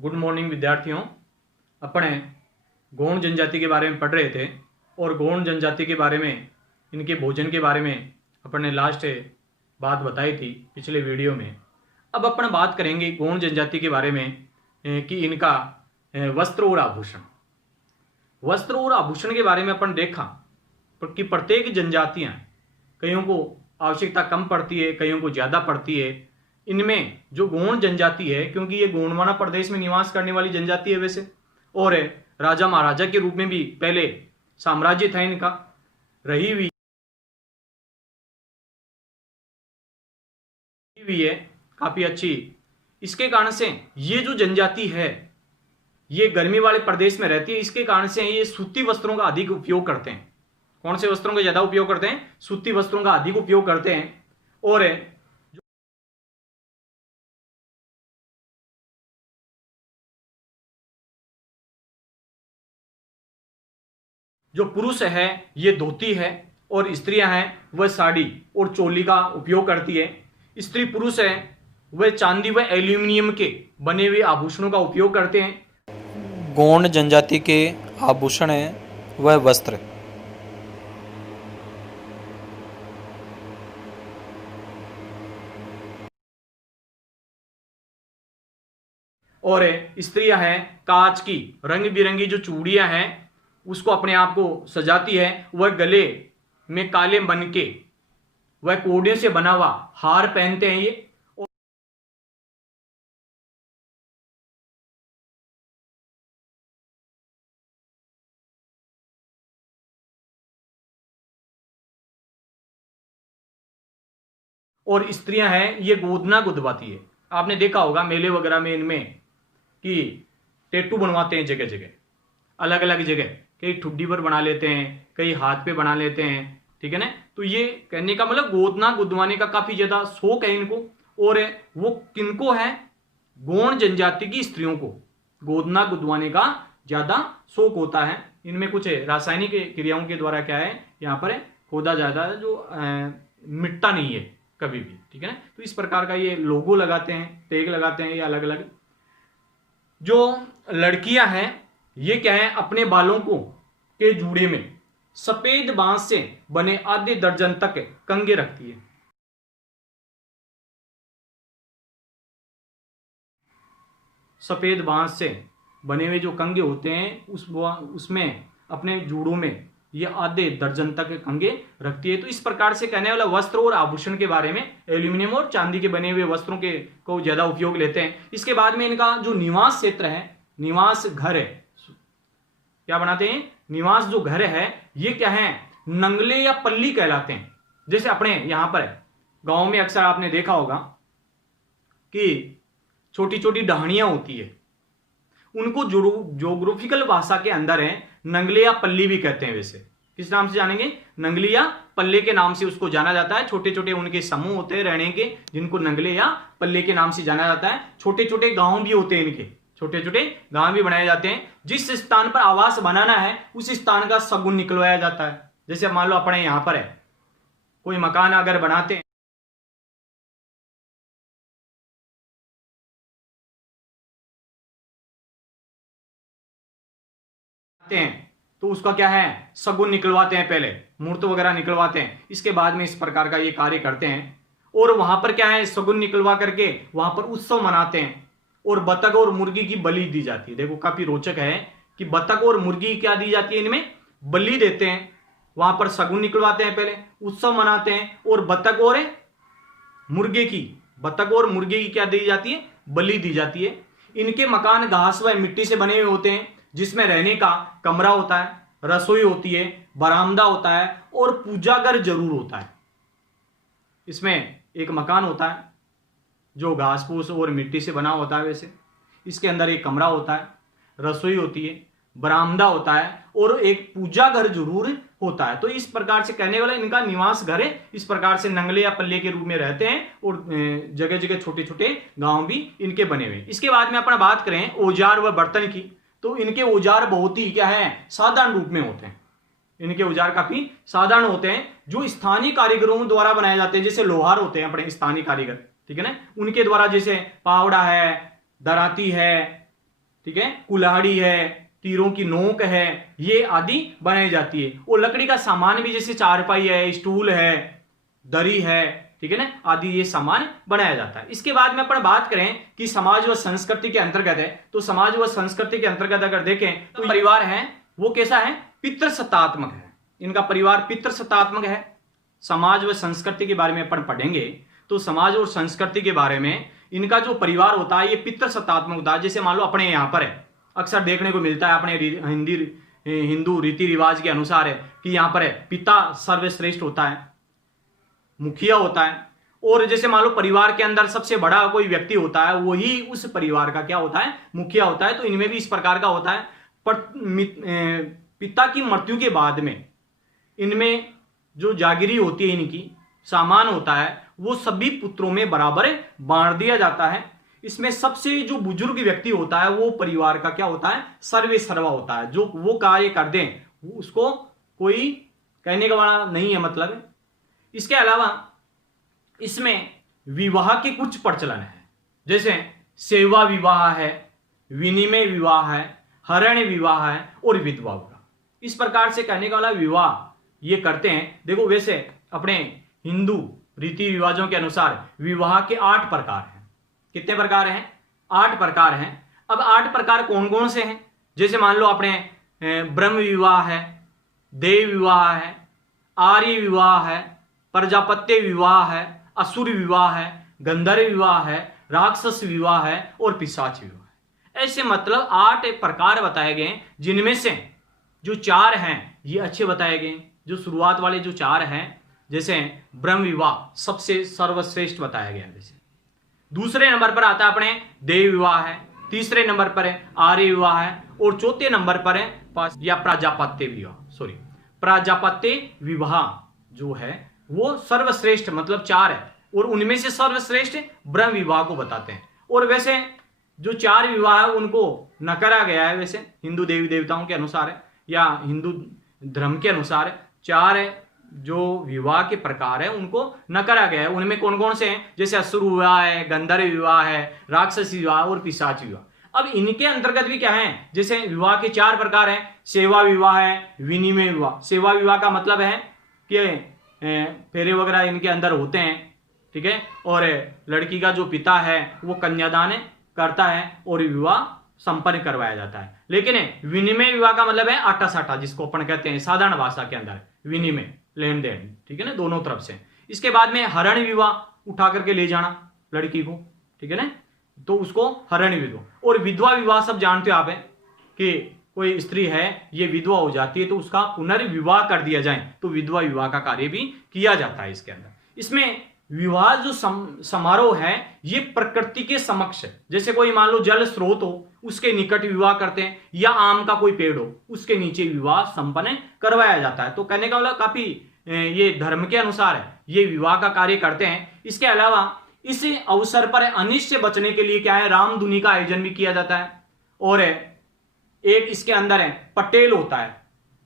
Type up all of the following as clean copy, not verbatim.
Good morning विद्यार्थियों। अपने गौण जनजाति के बारे में पढ़ रहे थे और गौण जनजाति के बारे में, इनके भोजन के बारे में अपन ने लास्ट बात बताई थी पिछले वीडियो में। अब अपन बात करेंगे गौण जनजाति के बारे में कि इनका वस्त्र और आभूषण। वस्त्र और आभूषण के बारे में अपन देखा कि प्रत्येक जनजातियां, कईयों को आवश्यकता कम पड़ती है, कईयों को ज़्यादा पड़ती है। इनमें जो गौण जनजाति है, क्योंकि ये गोंडवाना प्रदेश में निवास करने वाली जनजाति है वैसे, और राजा महाराजा के रूप में भी पहले साम्राज्य था इनका, रही हुई है काफी अच्छी। इसके कारण से ये जो जनजाति है ये गर्मी वाले प्रदेश में रहती है। इसके कारण से ये सूती वस्त्रों का अधिक उपयोग करते हैं। कौन से वस्त्रों का ज्यादा उपयोग करते हैं? सूती वस्त्रों का अधिक उपयोग करते हैं। और जो पुरुष है ये धोती है और स्त्रियां हैं वह साड़ी और चोली का उपयोग करती है। स्त्री पुरुष है वह चांदी व एल्यूमिनियम के बने हुए आभूषणों का उपयोग करते हैं। गौण जनजाति के आभूषण हैं वह वस्त्र। और स्त्रियां हैं कांच की रंग बिरंगी जो चूड़ियां हैं उसको अपने आप को सजाती है। वह गले में काले बन के वह कोड़े से बना हुआ हार पहनते हैं ये। और स्त्रियां हैं ये गोदना गुदवाती है। आपने देखा होगा मेले वगैरह में इनमें कि टेटू बनवाते हैं जगह जगह, अलग अलग जगह, कई ठुड्डी पर बना लेते हैं, कई हाथ पे बना लेते हैं, ठीक है ना। तो ये कहने का मतलब गोदना गुदवाने का काफी ज्यादा शौक है इनको। और वो किनको है? गौण जनजाति की स्त्रियों को गोदना गुदवाने का ज्यादा शौक होता है। इनमें कुछ रासायनिक क्रियाओं के द्वारा क्या है यहाँ पर खोदा जाता है जो मिटता नहीं है कभी भी, ठीक है ना। तो इस प्रकार का ये लोगो लगाते हैं, टैग लगाते हैं ये अलग अलग। जो लड़कियां हैं ये क्या है, अपने बालों को के जूड़े में सफेद बांस से बने आधे दर्जन तक कंगे रखती है। सफेद बांस से बने हुए जो कंगे होते हैं उसमें अपने जूड़ों में ये आधे दर्जन तक कंगे रखती है। तो इस प्रकार से कहने वाला वस्त्र और आभूषण के बारे में एल्यूमिनियम और चांदी के बने हुए वस्त्रों के को ज्यादा उपयोग लेते हैं। इसके बाद में इनका जो निवास क्षेत्र है, निवास घर है, क्या बनाते हैं? निवास जो घर है ये क्या है, नंगले या पल्ली कहलाते हैं। जैसे अपने यहां पर गांव में अक्सर आपने देखा होगा कि छोटी छोटी डहानियां होती है, उनको ज्योग्राफिकल भाषा के अंदर है नंगले या पल्ली भी कहते हैं। वैसे किस नाम से जानेंगे? नंगली या पल्ले के नाम से उसको जाना जाता है। छोटे छोटे उनके समूह होते हैं रहने के, जिनको नंगले या पल्ले के नाम से जाना जाता है। छोटे छोटे गांव भी होते हैं इनके, छोटे छोटे गांव भी बनाए जाते हैं। जिस स्थान पर आवास बनाना है उस स्थान का शगुन निकलवाया जाता है। जैसे मान लो अपने यहां पर है कोई मकान अगर बनाते हैं तो उसका क्या है, शगुन निकलवाते हैं, पहले मूर्त वगैरह निकलवाते हैं, इसके बाद में इस प्रकार का ये कार्य करते हैं। और वहां पर क्या है, शगुन निकलवा करके वहां पर उत्सव मनाते हैं और बतख और मुर्गी की बलि दी जाती है। देखो काफी रोचक है कि बतख और मुर्गी क्या दी जाती है, इनमें बलि देते हैं। वहां पर शगुन निकलवाते हैं, पहले उत्सव मनाते हैं और बतख और मुर्गे की क्या दी जाती है, बलि दी जाती है। इनके मकान घास व मिट्टी से बने हुए होते हैं, जिसमें रहने का कमरा होता है, रसोई होती है, बरामदा होता है और पूजा घर जरूर होता है। इसमें एक मकान होता है जो घास फूस और मिट्टी से बना होता है। वैसे इसके अंदर एक कमरा होता है, रसोई होती है, बरामदा होता है और एक पूजा घर जरूर होता है। तो इस प्रकार से कहने वाला इनका निवास घर है। इस प्रकार से नंगले या पल्ले के रूप में रहते हैं और जगह जगह छोटे छोटे गांव भी इनके बने हुए। इसके बाद में अपना बात करें औजार व बर्तन की, तो इनके औजार बहुत ही क्या है, साधारण रूप में होते हैं। इनके औजार काफी साधारण होते हैं जो स्थानीय कारीगरों द्वारा बनाए जाते हैं। जैसे लोहार होते हैं अपने स्थानीय कारीगर, ठीक है ना, उनके द्वारा, जैसे पावड़ा है, दराती है, ठीक है, कुल्हाड़ी है, तीरों की नोक है, ये आदि बनाई जाती है। और लकड़ी का सामान भी जैसे चारपाई है, स्टूल है, दरी है, ठीक है ना, आदि ये सामान बनाया जाता है। इसके बाद में अपन बात करें कि समाज व संस्कृति के अंतर्गत है, तो समाज व संस्कृति के अंतर्गत अगर देखें तो परिवार है वो कैसा है, पितृसत्तात्मक है। इनका परिवार पितृसत्तात्मक है। समाज व संस्कृति के बारे में अपन पढ़ेंगे तो समाज और संस्कृति के बारे में इनका जो परिवार होता है ये पितृसत्तात्मक होता है। जैसे मान लो अपने यहाँ पर है, अक्सर देखने को मिलता है अपने हिंदू रीति रिवाज के अनुसार है कि यहाँ पर है पिता सर्वश्रेष्ठ होता है, मुखिया होता है। और जैसे मान लो परिवार के अंदर सबसे बड़ा कोई व्यक्ति होता है, वही उस परिवार का क्या होता है, मुखिया होता है। तो इनमें भी इस प्रकार का होता है। पर पिता की मृत्यु के बाद में इनमें जो जागीरी होती है, इनकी सामान होता है, वो सभी पुत्रों में बराबर बांट दिया जाता है। इसमें सबसे जो बुजुर्ग व्यक्ति होता है वो परिवार का क्या होता है, सर्वे सर्वा होता है। जो वो कार्य कर दें उसको कोई कहने का वाला नहीं है मतलब। इसके अलावा इसमें विवाह के कुछ प्रचलन है, जैसे सेवा विवाह है, विनिमय विवाह है, हरण विवाह है और विधवा विवाह। इस प्रकार से कहने का वाला विवाह ये करते हैं। देखो वैसे अपने हिंदू रीति रिवाजों के अनुसार विवाह के 8 प्रकार हैं। कितने प्रकार हैं, 8 प्रकार हैं। अब 8 प्रकार कौन कौन से हैं, जैसे मान लो अपने ब्रह्म विवाह है, देव विवाह है, आर्य विवाह है, प्रजापत्य विवाह है, असुर विवाह है, गंधर्व विवाह है, राक्षस विवाह है और पिशाच विवाह है। ऐसे मतलब 8 प्रकार बताए गए, जिनमें से जो 4 हैं ये अच्छे बताए गए। जो शुरुआत वाले जो 4 हैं, जैसे ब्रह्म विवाह सबसे सर्वश्रेष्ठ बताया गया। जैसे दूसरे नंबर पर आता है अपने देव विवाह है, तीसरे नंबर पर है आर्य विवाह है और चौथे नंबर पर है प्राजापत्य विवाह, प्राजापत्य विवाह जो है वो सर्वश्रेष्ठ मतलब 4 है और उनमें से सर्वश्रेष्ठ ब्रह्म विवाह को बताते हैं। और वैसे जो 4 विवाह है उनको नकारा गया है, वैसे हिंदू देवी देवताओं के अनुसार है या हिंदू धर्म के अनुसार 4 जो विवाह के प्रकार है उनको नकारा गया है। उनमें कौन कौन से हैं, जैसे असुर विवाह है, गंधर्व विवाह है, राक्षस विवाह और पिशाच विवाह। अब इनके अंतर्गत भी क्या है, जैसे विवाह के 4 प्रकार हैं, सेवा विवाह है, विनिमय विवाह। सेवा विवाह का मतलब है कि फेरे वगैरह इनके अंदर होते हैं, ठीक है, और लड़की का जो पिता है वो कन्यादान करता है और विवाह संपन्न करवाया जाता है। लेकिन विनिमय विवाह का मतलब है आटा साटा, जिसको अपन कहते हैं साधारण भाषा के अंदर विनिमय, लेन देन, ठीक है ना, दोनों तरफ से। इसके बाद में हरण विवाह, उठा करके ले जाना लड़की को, ठीक है ना, तो उसको हरण विवाह। और विधवा विवाह सब जानते हो आप, है कि कोई स्त्री है ये विधवा हो जाती है तो उसका पुनर्विवाह कर दिया जाए, तो विधवा विवाह का कार्य भी किया जाता है इसके अंदर। इसमें विवाह जो समारोह है ये प्रकृति के समक्ष है। जैसे कोई मान लो जल स्रोत हो उसके निकट विवाह करते हैं, या आम का कोई पेड़ हो उसके नीचे विवाह संपन्न करवाया जाता है। तो कहने का मतलब काफी ये धर्म के अनुसार है, ये विवाह का कार्य करते हैं। इसके अलावा इस अवसर पर अनिष्ट से बचने के लिए क्या है, रामधुनी का आयोजन भी किया जाता है। और एक इसके अंदर है पटेल होता है,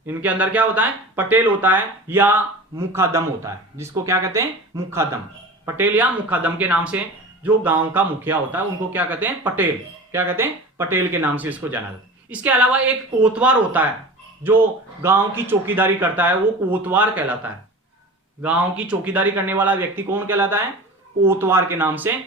इनके अंदर क्या होता है, पटेल होता है या मुखादम होता है, जिसको क्या कहते हैं, मुखादम। पटेल या मुखादम के नाम से जो गांव का मुखिया होता है उनको क्या कहते हैं, पटेल। क्या कहते हैं, पटेल के नाम से इसको जाना जाता है। इसके अलावा एक कोतवार होता है जो गांव की चौकीदारी करता है, वो कोतवार कहलाता है। गांव की चौकीदारी करने वाला व्यक्ति कौन कहलाता है, कोतवार के नाम से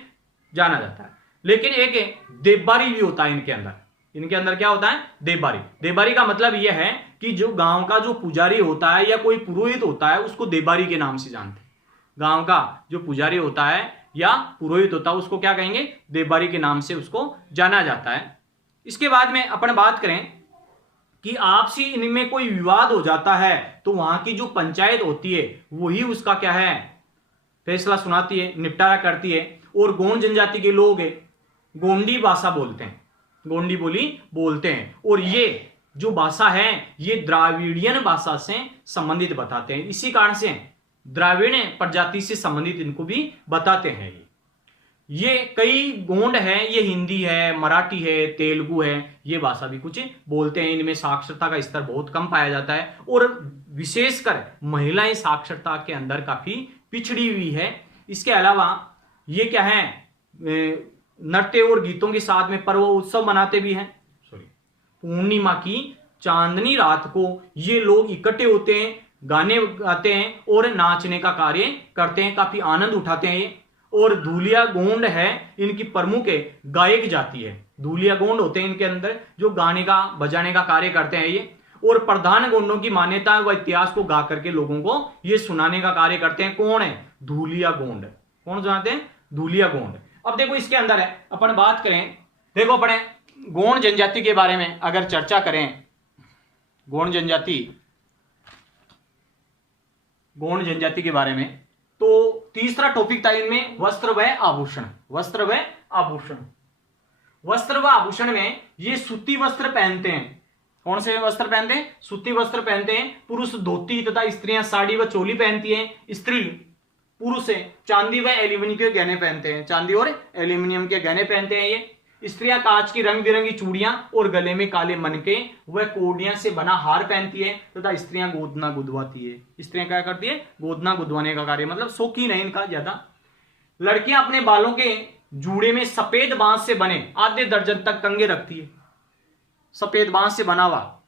जाना जाता है। लेकिन एक देवबारी भी होता है इनके अंदर। इनके अंदर क्या होता है, देवबारी। देवबारी का मतलब यह है कि जो गांव का जो पुजारी होता है या कोई पुरोहित होता है उसको देवबारी के नाम से जानते हैं। गांव का जो पुजारी होता है या पुरोहित होता है उसको क्या कहेंगे, देवबारी के नाम से उसको जाना जाता है। इसके बाद में अपन बात करें कि आपसी इनमें कोई विवाद हो जाता है तो वहां की जो पंचायत होती है वही उसका क्या है, फैसला सुनाती है, निपटारा करती है। और गोंड जनजाति के लोग गोंडी भाषा बोलते हैं, गोंडी बोली बोलते हैं। और ये जो भाषा है ये द्राविडियन भाषा से संबंधित बताते हैं, इसी कारण से द्राविड़ प्रजाति से संबंधित इनको भी बताते हैं। ये कई गोंड है, ये हिंदी है, मराठी है, तेलुगु है, ये भाषा भी कुछ बोलते हैं। इनमें साक्षरता का स्तर बहुत कम पाया जाता है और विशेषकर महिलाएं साक्षरता के अंदर काफी पिछड़ी हुई है। इसके अलावा ये क्या है, नृत्य और गीतों के साथ में पर्व उत्सव मनाते भी हैं। पूर्णिमा की चांदनी रात को ये लोग इकट्ठे होते हैं, गाने गाते हैं और नाचने का कार्य करते हैं, काफी आनंद उठाते हैं ये। और धूलिया गोंड है इनकी प्रमुख गायक जाति है। धूलिया गोंड होते हैं इनके अंदर जो गाने का बजाने का कार्य करते हैं ये। और प्रधान गोंडों की मान्यता व इतिहास को गा करके लोगों को ये सुनाने का कार्य करते हैं। कौन है? धूलिया गोंड। कौन सुनाते हैं? धूलिया गोंड। अब देखो इसके अंदर है, अपन बात करें, देखो अपने गोंड जनजाति के बारे में अगर चर्चा करें, गोंड जनजाति के बारे में, तो तीसरा टॉपिक था इनमें वस्त्र व आभूषण। वस्त्र व आभूषण। वस्त्र व आभूषण में ये सूती वस्त्र पहनते हैं। कौन से वस्त्र पहनते हैं? सूती वस्त्र पहनते हैं। पुरुष धोती तथा स्त्रियां साड़ी व चोली पहनती हैं। स्त्री पुरुष चांदी व एल्यूमिनियम के गहने पहनते हैं। चांदी और एल्यूमिनियम के गहने पहनते हैं ये। स्त्रियां कांच की रंग बिरंगी चूड़ियां और गले में काले मनके व कोडियां से बना हार पहनती है तथा स्त्रियां गोदना गुदवाती है। स्त्रियां क्या करती है? गोदना गुदवाने का कार्य, मतलब शौकीन है इनका ज्यादा। लड़कियां अपने बालों के जूड़े में सफेद बांस से बने आधे दर्जन तक कंगे रखती है। सफेद बांस से बना हुआ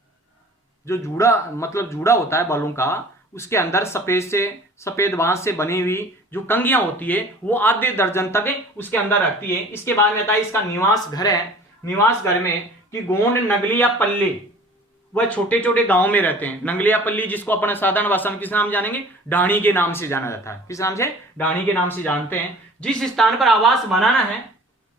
जो जूड़ा, मतलब जूड़ा होता है बालों का, उसके अंदर सफेद बांस से बनी हुई जो कंगियां होती है वो आधे दर्जन तक उसके अंदर रखती है। इसके बाद में आता है इसका निवास घर है। निवास घर में कि गोंड नगली या पल्ले वह छोटे छोटे गांव में रहते हैं। नगली या पल्ली जिसको अपन साधारण भाषा में किस नाम जानेंगे? ढाणी के नाम से जाना जाता है। किस नाम से? ढाणी के नाम से जानते हैं। जिस स्थान पर आवास बनाना है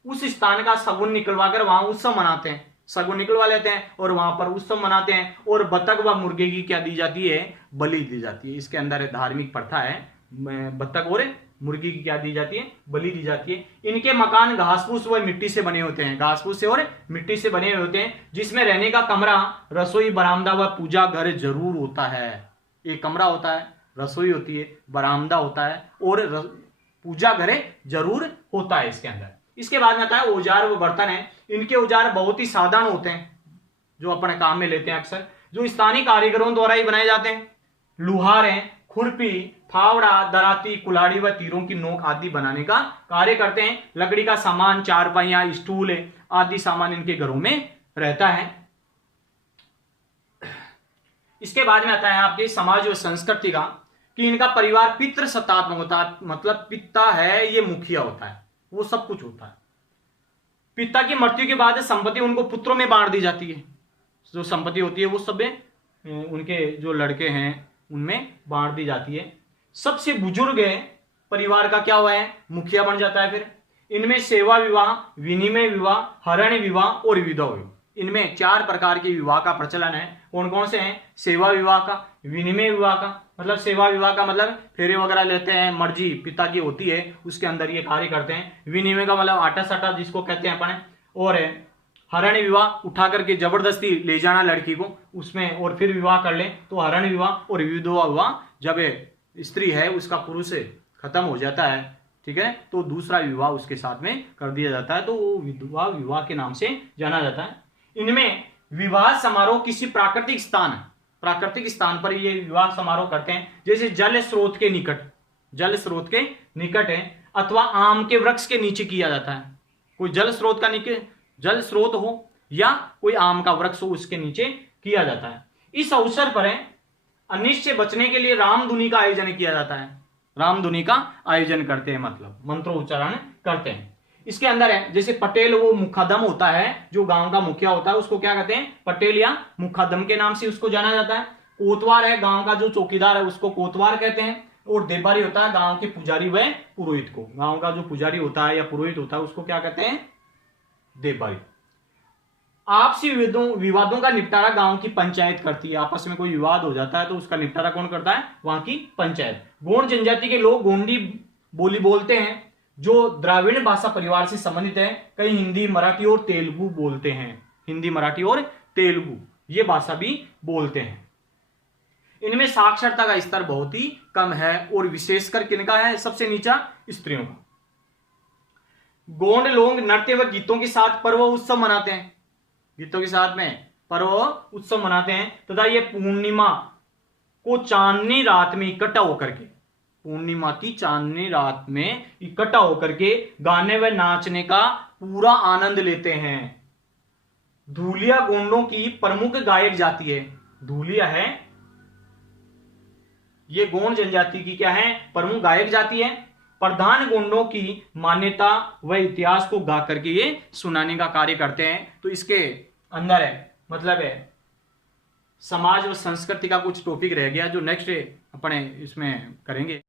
उस स्थान का शगुन निकलवा कर वहां उत्सव मनाते हैं। शगुन निकलवा लेते हैं और वहां पर उत्सव मनाते हैं। और बतख व मुर्गे की क्या दी जाती है? बलि दी जाती है। इसके अंदर धार्मिक प्रथा है, बतख और मुर्गी की क्या दी जाती है? बलि दी जाती है। इनके मकान घास फूस व मिट्टी से बने होते हैं। घास फूस से और मिट्टी से बने हुए होते हैं, जिसमें रहने का कमरा, रसोई, बरामदा व पूजा घर जरूर होता है। एक कमरा होता है, रसोई होती है, बरामदा होता है और पूजा घर जरूर होता है इसके अंदर। इसके बाद में आता है औजार व बर्तन है। इनके औजार बहुत ही साधारण होते हैं जो अपने काम में लेते हैं अक्सर, जो स्थानीय कारीगरों द्वारा ही बनाए जाते हैं। लुहार है, खुरपी, फावड़ा, दराती, कुल्हाड़ी व तीरों की नोक आदि बनाने का कार्य करते हैं। लकड़ी का सामान, चारपाइयां, स्टूल आदि सामान इनके घरों में रहता है। इसके बाद में आता है आपके समाज व संस्कृति का, कि इनका परिवार पितृ सत्तात्मक होता है, मतलब पिता है ये मुखिया होता है, वो सब कुछ होता है। पिता की मृत्यु के बाद संपत्ति उनको पुत्रों में बांट दी जाती है। जो संपत्ति होती है वो सब उनके जो लड़के हैं उनमें बांट दी जाती है। सबसे बुजुर्ग है परिवार का क्या हुआ है? मुखिया बन जाता है। फिर इनमें सेवा विवाह, विनिमय विवाह, हरण विवाह और विधवा विवाह, इनमें 4 प्रकार के विवाह का प्रचलन है। कौन कौन से हैं? सेवा विवाह का, विनिमय विवाह का, मतलब सेवा विवाह का मतलब फेरे वगैरह लेते हैं, मर्जी पिता की होती है, उसके अंदर ये कार्य करते हैं। विनिमय का मतलब आटा साटा जिसको कहते हैं अपन। और हरण विवाह, उठा करके जबरदस्ती ले जाना लड़की को उसमें और फिर विवाह कर ले तो हरण विवाह। और विधवा विवाह, जब स्त्री है उसका पुरुष खत्म हो जाता है, ठीक है, तो दूसरा विवाह उसके साथ में कर दिया जाता है, तो वो विधवा विवाह के नाम से जाना जाता है। इनमें विवाह समारोह किसी प्राकृतिक स्थान पर ये विवाह समारोह करते हैं, जैसे जल स्रोत के निकट है अथवा आम के वृक्ष के नीचे किया जाता है। कोई जल स्रोत हो या कोई आम का वृक्ष हो उसके नीचे किया जाता है। इस अवसर पर अनिष्ट से बचने के लिए रामधुनी का आयोजन किया जाता है। रामधुनी का आयोजन करते हैं, मतलब मंत्रोच्चारण करते हैं। इसके अंदर है जैसे पटेल, वो मुखादम होता है, जो गांव का मुखिया होता है उसको क्या कहते हैं? पटेल या मुखादम के नाम से उसको जाना जाता है। कोतवार है, गांव का जो चौकीदार है उसको कोतवार कहते हैं। और देबारी होता है गांव के पुजारी व पुरोहित को। गांव का जो पुजारी होता है या पुरोहित होता है उसको क्या कहते हैं? देबारी। आपसी विवादों का निपटारा गांव की पंचायत करती है। आपस में कोई विवाद हो जाता है तो उसका निपटारा कौन करता है? वहां की पंचायत। गोंड जनजाति के लोग गोंडी बोली बोलते हैं, जो द्राविड़ भाषा परिवार से संबंधित है। कई हिंदी, मराठी और तेलुगु बोलते हैं। हिंदी, मराठी और तेलुगु ये भाषा भी बोलते हैं। इनमें साक्षरता का स्तर बहुत ही कम है और विशेषकर किनका है? सबसे नीचा स्त्रियों का। गोंड लोग नृत्य व गीतों के साथ पर्व उत्सव मनाते हैं। गीतों के साथ में पर्व उत्सव मनाते हैं तथा ये पूर्णिमा को चांदनी रात में इकट्ठा होकर के, पूर्णिमा की चांदनी रात में इकट्ठा होकर के गाने व नाचने का पूरा आनंद लेते हैं। धूलिया गोंडों की प्रमुख गायक जाति है। धूलिया है, ये गोंड जनजाति की क्या है, प्रमुख गायक जाति है। प्रधान गोंडों की मान्यता व इतिहास को गा करके ये सुनाने का कार्य करते हैं। तो इसके अंदर है मतलब है समाज और संस्कृति का कुछ टॉपिक रह गया जो नेक्स्ट अपने इसमें करेंगे।